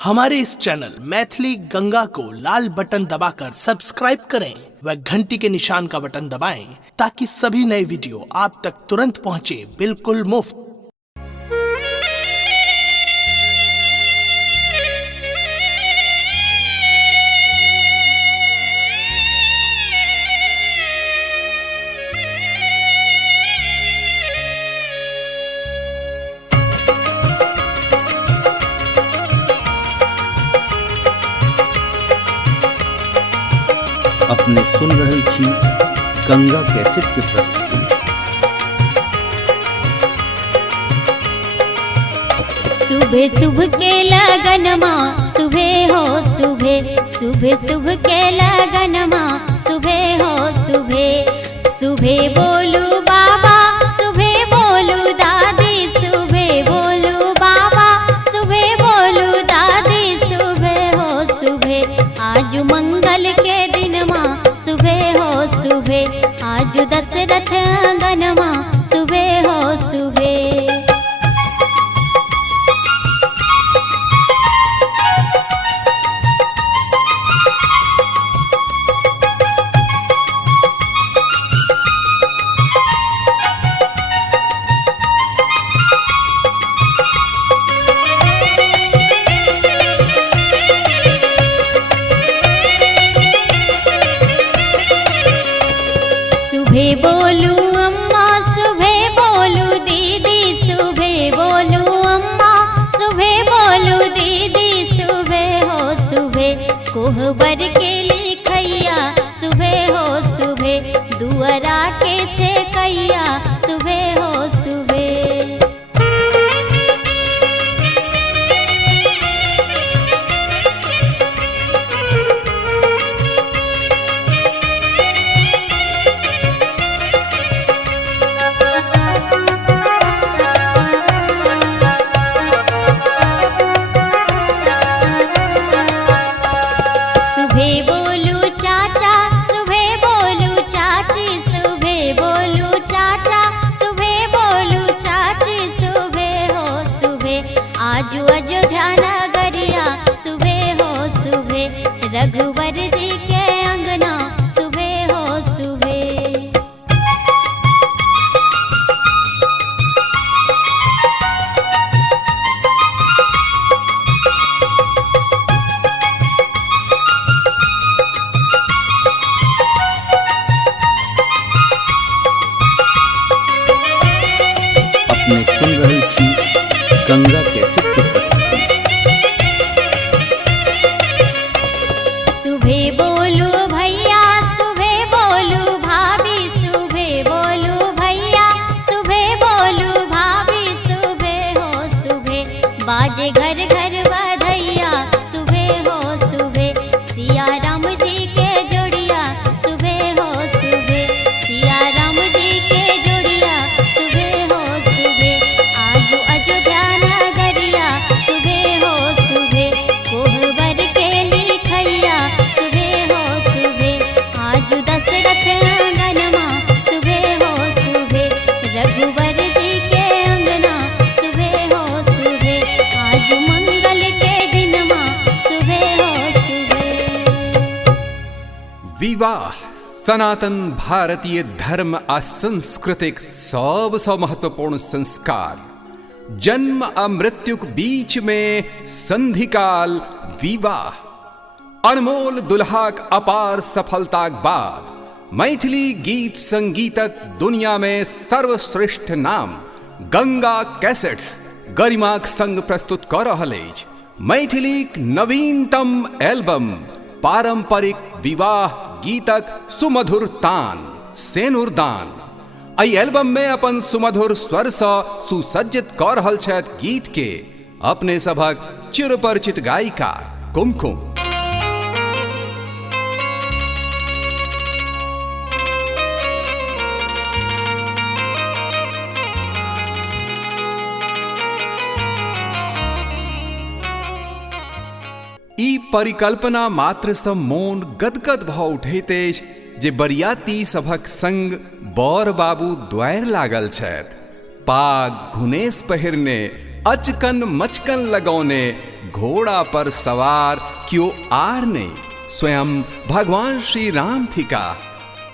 हमारे इस चैनल मैथिली गंगा को लाल बटन दबाकर सब्सक्राइब करें व घंटी के निशान का बटन दबाएं ताकि सभी नए वीडियो आप तक तुरंत पहुंचे बिल्कुल मुफ्त। अपने सुन रहल छी गंगा कैसेट के प्रस्तुति। सुबह सुबह के लगन माँ सुबह हो सुबह, सुबह सुबह के लगन माँ सुबह हो सुबह। सुबह बोलू बाबा सुबह बोलू दादी, सुबह बोलू बाबा सुबह बोलू दादी, सुबह हो सुबह। आज मंगल के दिन माँ सुबह हो सुबह, आज दशरथ आंगन माँ सुबह हो सुबह। सुबह बोलू अम्मा सुबह बोलू दीदी, सुबह बोलू अम्मा सुबह बोलू दीदी, सुबह हो सुबह। कोहबर के लिखैया सुबह हो सुबह, दुअरा के छेकैया सुबह हो सुबह। सुबह बोलू चाचा सुबह बोलू चाची, सुबह बोलू चाचा सुबह बोलू चाची, सुबह हो सुबह। आज अयोध्या नगरिया सुबह हो सुबह, रघुवर जी के अंगना सुबह हो सुबह। अपने सुन रहल छी गंगा कैसेट के प्रस्तुति। सुबह बोलू भैया सुबह बोलू भाभी, सुबह बोलू भैया सुबह बोलू भाभी, सुबह हो सुबह। बाजे घर घर बधैया सुबह हो सुबह, सिया राम जी के जोड़िया सुबह हो सुबह, सिया राम जी के जोड़िया सुबह हो सुबह। आज अयोध्या नगरिया सुबह हो सुबह, कोहबर के लिखैया सुबह हो सुबह। आज दशरथ आंगन माँ सुबह हो सुबह, रघुवर जी के अंगना सुबह हो सुबह। आज मंगल के दिन माँ सुबह हो सुबह। विवाह सनातन भारतीय धर्म आ सांस्कृतिक सबसँ महत्वपूर्ण संस्कार। जन्म आ मृत्युक बीच में संधिकाल विवाह। अनमोल दुल्हाक अपार सफलताक बाद मैथिली गीत संगीतक दुनिया में सर्वश्रेष्ठ नाम गंगा कैसेट्स गरिमाक संग प्रस्तुत कऽ रहल अछि मैथिलीक नवीनतम एल्बम पारंपरिक विवाह गीतक सुमधुर तान सेनुरदान। एहि एल्बम में अपन सुमधुर स्वर से सुसज्जित कऽ रहल छथि गीत के अपने सभक चिरपरिचित गायिका कुमकुम। ई परिकल्पना मात्र सँ मोन गदगद भऽ उठैत अछि जे बरियाती सभक संग बर बाबू द्वारि लागल छथि, पाग घुनेस पहिरने अचकन मचकन लगौने घोड़ा पर सवार क्यों आर ने स्वयं भगवान श्री राम थी का।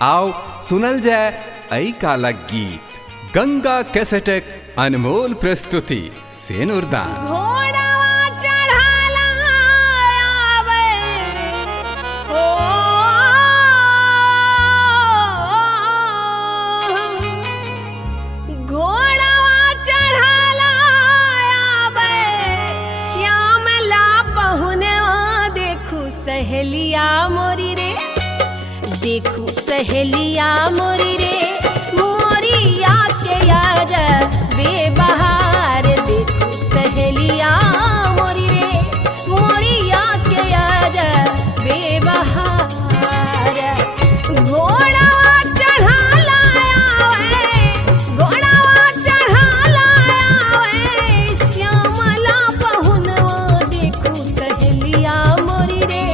आओ सुनल जाए ऐ काला गीत गंगा कैसेटक अनमोल प्रस्तुति से नुरदान। घोड़वा चढ़ाला आवे हो, घोड़वा चढ़ाला आवे श्यामला पहुनवा। देखू सहेलिया मोरी रे, देखू सहेलिया मोरी रे, मोरिया के याद बेबहार। देखू सहेलिया मोरी रे, मोरिया के याद बेबहार। घोड़वा चढ़ाला आवे, घोड़वा चढ़ाला आवे श्यामला पहुनवा। देखू सहेलिया मोरी रे,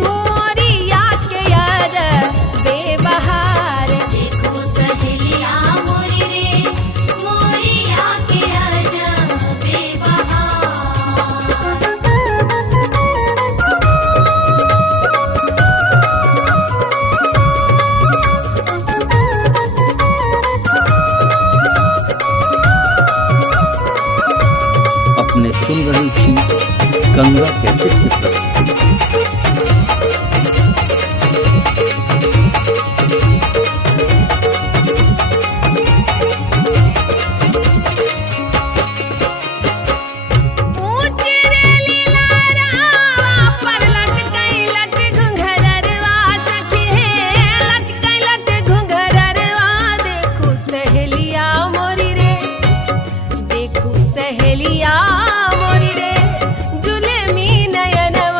मोरिया के याद बेबहार। देखू सहेलिया मोरी रे, मोरिया के याद बेबहार। अपने सुन रही थी गंगा कैसेट की प्रस्तुति। ऊँची रे लीलारावा पर लटकई लट घुंघररवा सखी हे, लटकई लट घुंघररवा। देखू सहेलिया मोरी रे, देखू सहेलिया मोरी रे, जुलमी नयनवा।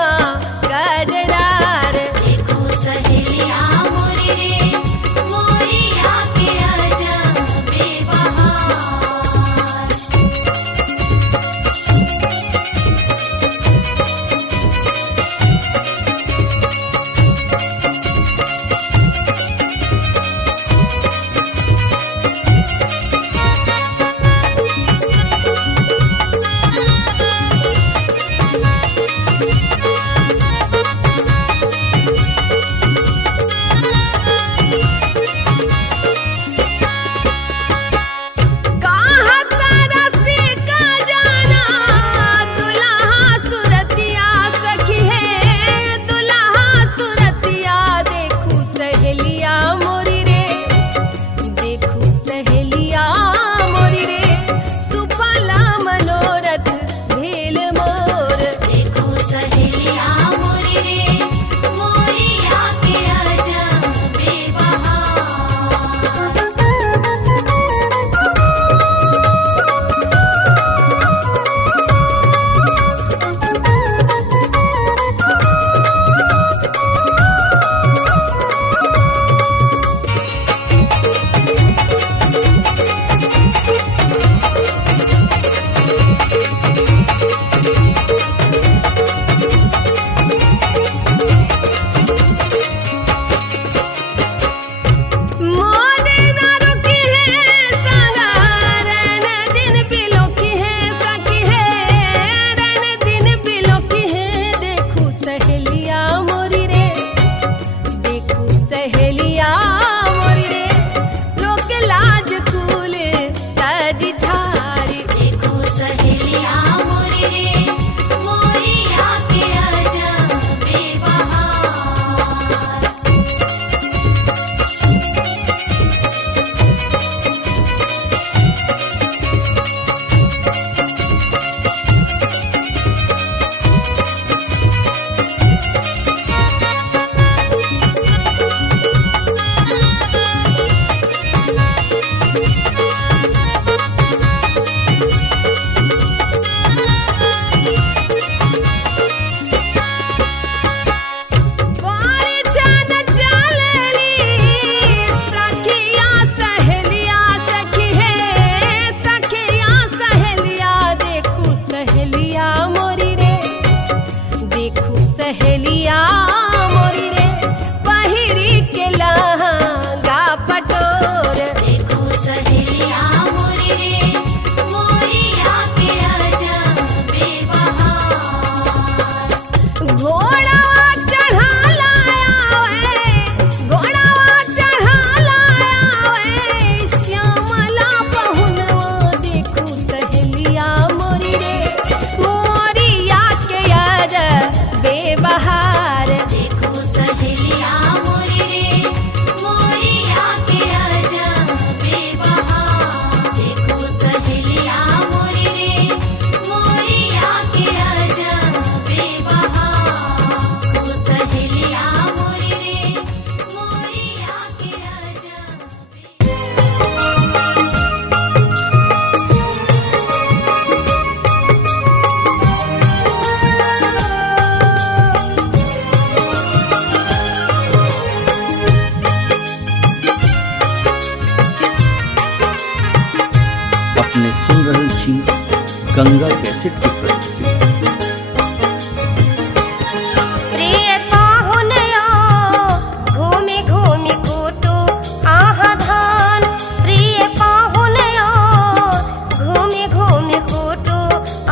गंगा कैसेट की प्रस्तुति। प्रिय पाहुनयो घूमि घूमि कूटू आहा धान। प्रिय पाहुनयो घूमि घूमि कूटू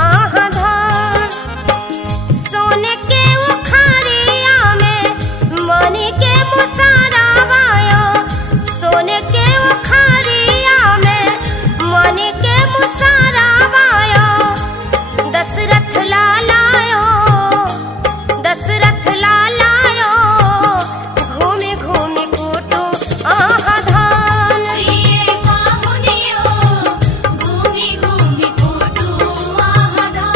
आहा धान। सोने के उखारिया में मणि के मुसारावायो। सोने के उखारिया में मणि के मुसारावायो। दशरथ लालायो दशरथ लालायो घूमि घूमि कूटू आहा धान। प्रिय पाहुनियो घूमि घूमि कूटू आहा धान।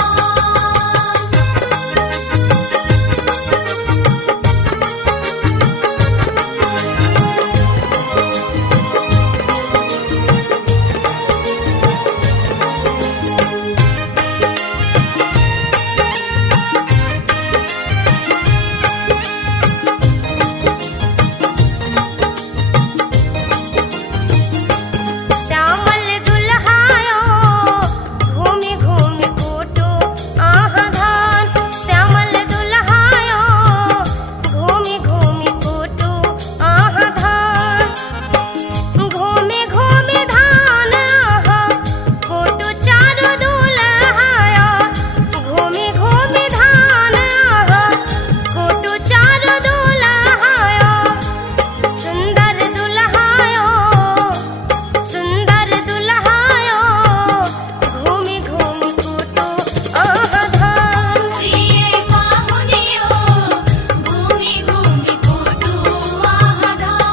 श्यामल दुल्हायो घूमि घूमि कूटू आहा धान। श्यामल दुल्हायो घूमि घूमि कूटू आहा धान। घूमि घूमि धान आहा कूटू चारू दुल्हायो। घूमि घूमि धान आहा कूटू चारू दुल्हायो। सुंदर दुल्हायो सुंदर दुल्हायो घूमि घूमि कूटू आहा धान। प्रिय पाहुनियो घूमि घूमि कूटू आहा धान।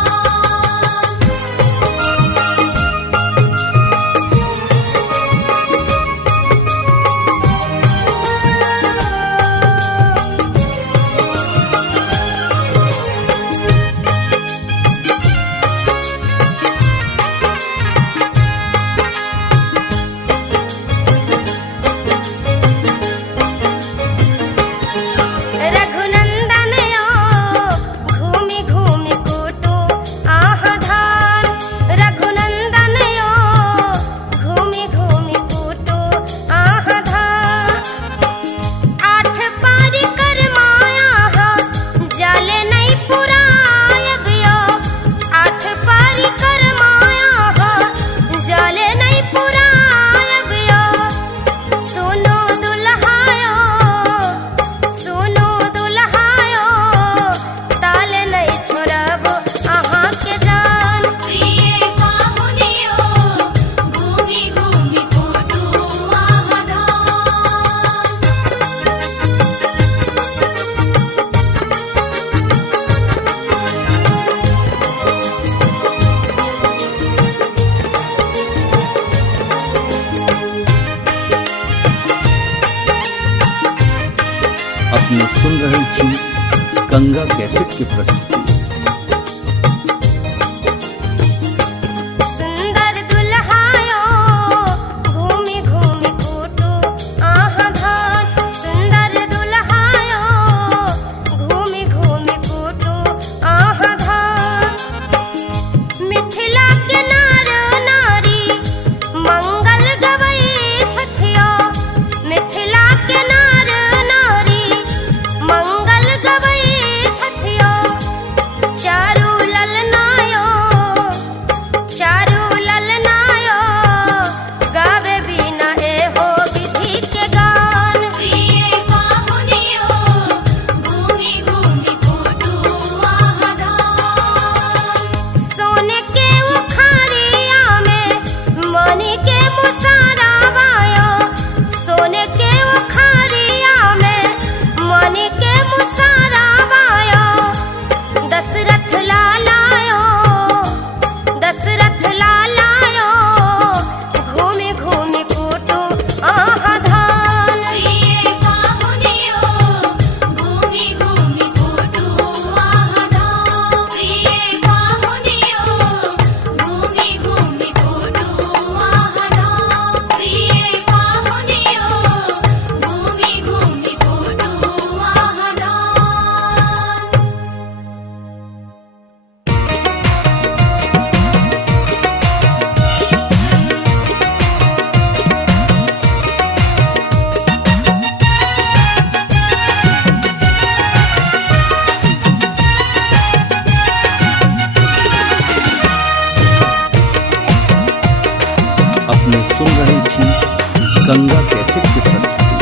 रघुनंदनयो घूमि घूमि कूटू आहा धान। रघुनंदनयो घूमि घूमि कूटू आहा धान। आठ पारी कर माया जाले नहीं पुरायबियो। आठ पारी कर माया जाले नहीं पुरायबियो। सुनो दुल्हायो सुनो दुल्हायो ताल नहीं छोड़ब अहाँ के जान। प्रिय पाहुनियो घूमि घूमि कूटू आहा धान। अपने सुन रही छी गंगा कैसेट की प्रस्तुति। सुंदर दुल्हायो घूमि घूमि कूटू आहा धान। सुंदर दुल्हायो घूमि घूमि कूटू आहा धान। मिथिला के नार नारी मंगल गवई छथियो। मिथिला के नार नारी मंगल गवई छथियो। गंगा कैसेट की प्रस्तुति।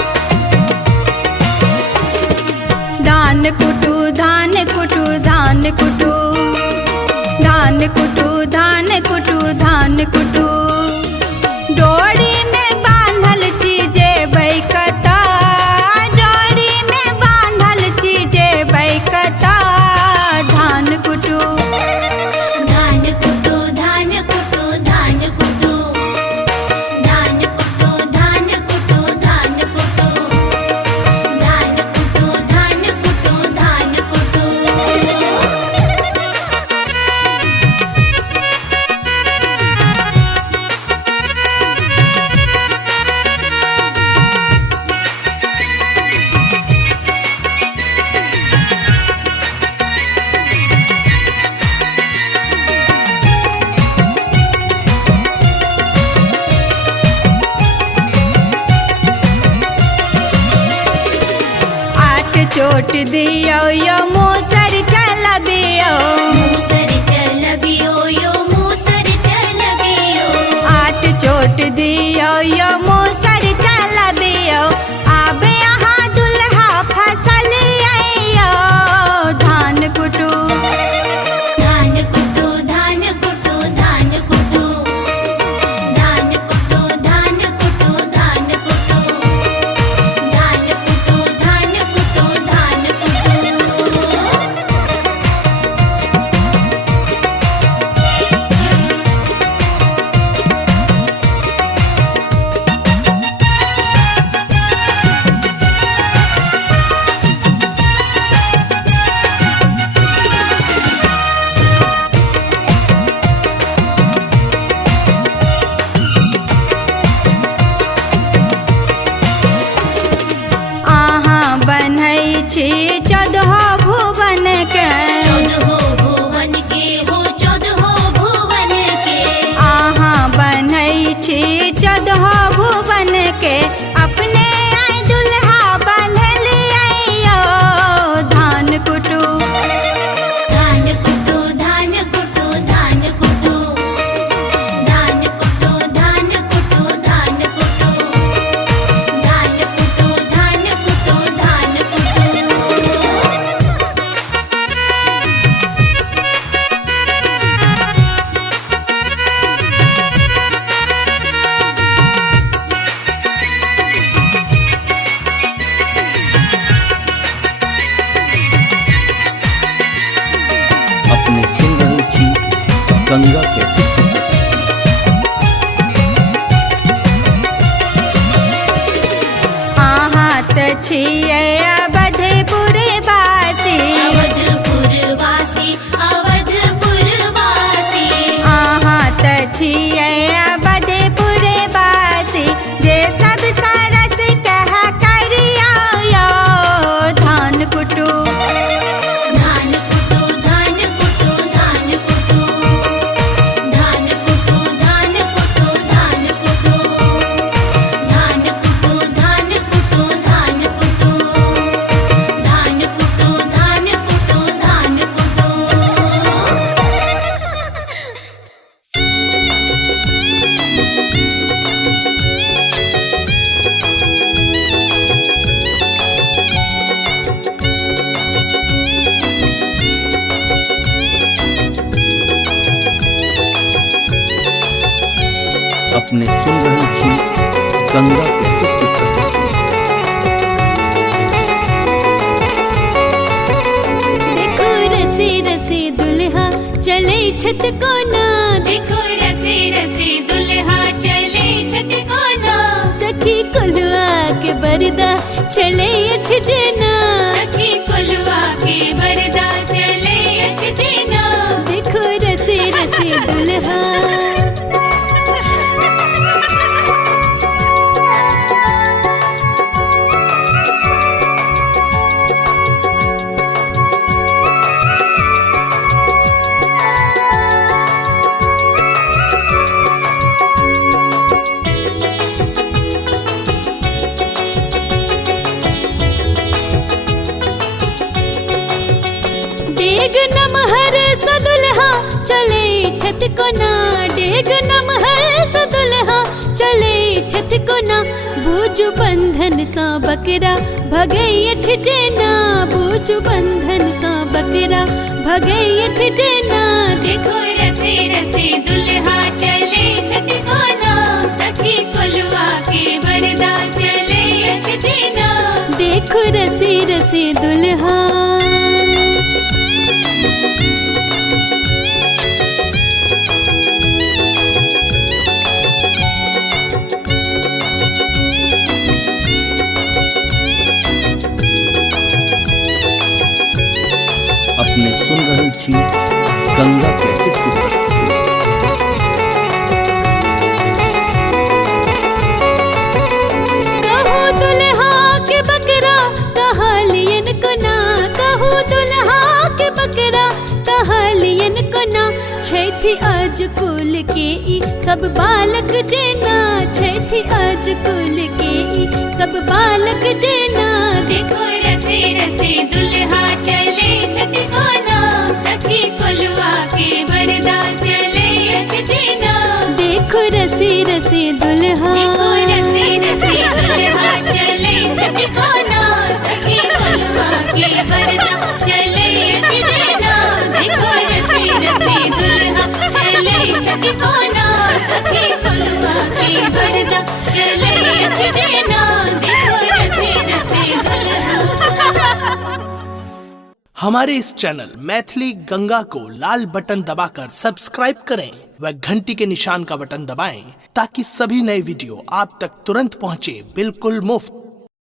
धान कुटू धान कुटू धान कुटू धान कुटू धान कुटू धान कुटू डोरी में बांधल चीजे बैकता डोरी में बांधल चीजे बैकता धान कुटू धान कुटू धान कुटू धान कुटू धान कुटू धान कुटू धान कुटू धान कुटू धान कुटू धान कुटू। आठ चोट दियो यो मूसर चलबियो मूसर चलबियो यो मूसर चलबियो आठ चोट दियो यो मूसर चलबियो अब यहाँ दुल्हा फसल आइयो धान कुटू धान कुटू धान कुटू धान कुटू धान कुटू धान कुटू धान कुटू धान कुटू धान कुटू धान आहाँ बन्है छी चौदह भुवन के चौदहो भुवन के हो चौदहो भुवन के आहाँ बन्है छी चौदह भुवन के अपने आई दुल्हा बन्हल आइयो धान कुटू धान कुटू धान कुटू धान कुटू धान कुटू धान कुटू धान कुटू धान कुटू धान कुटू धान कुटू। अपने सुन रहे छी गंगा कैसेट की प्रस्तुति। आहाँ त छियै अवधपुर वासी अवधपुर वासी अवधपुर वासी आहाँ त छियै अवधपुर वासी जे सब सरस कह करियो यो धान कुटू धान कुटू धान कुटू धान कुटू धान कुटू धान कुटू धान कुटू धान कुटू धान कुटू धान कुटू धान कुटू धान कुटू धान कुटू। अपने सुन रहे छी गंगा कैसेट की प्रस्तुति। देखो रसे रसे दुल्हा चले छत को ना देखो रसे रसे दुल्हा चले छत को ना सखी कुलवा के बरदा चले अछ जना सखी कुलवा के बरदा चले अछ जना देखो रसे रसे दुल्हा डेग नमहर सदुल्हा चले छत को ना डेग नमहर सदुल्हा चले छत को ना बूझ बंधन सा बकरा भगैठ जेना, बूझ बंधन सा बकरा भगैठ जेना। देखो रसे रसे दुल्हा चले छठ कोना, सखी कोलवा के बरदा चले अछ जेना। देखो रसे रसे दुल्हा। अपने सुन रहल छी गंगा कैसेट की प्रस्तुति। कहो दुल्हा के बकरा कहालियन को ना, कहो दुल्हा के बकरा कहालियन को ना। छैथी आज कुल के ई सब बालक जेना, छैथी आज कुल के ई सब बालक जेना। देखो रसे रसे दुल्हा चले छठ कोना, सखी कोलवा के बरदा चले अछ जेना। देखो रसे रसे दुल्हा। देखो रसे रसे दुल्हा चले छठ कोना, सखी कोलवा के बरदा चले अछ जेना। देखो रसे रसे दुल्हा चले छठ कोना, सखी कोलवा के बरदा चले अछ जेना। देखो रसे रसे दुल्हा। हमारे इस चैनल मैथिली गंगा को लाल बटन दबाकर सब्सक्राइब करें व घंटी के निशान का बटन दबाएं ताकि सभी नए वीडियो आप तक तुरंत पहुंचे बिल्कुल मुफ्त।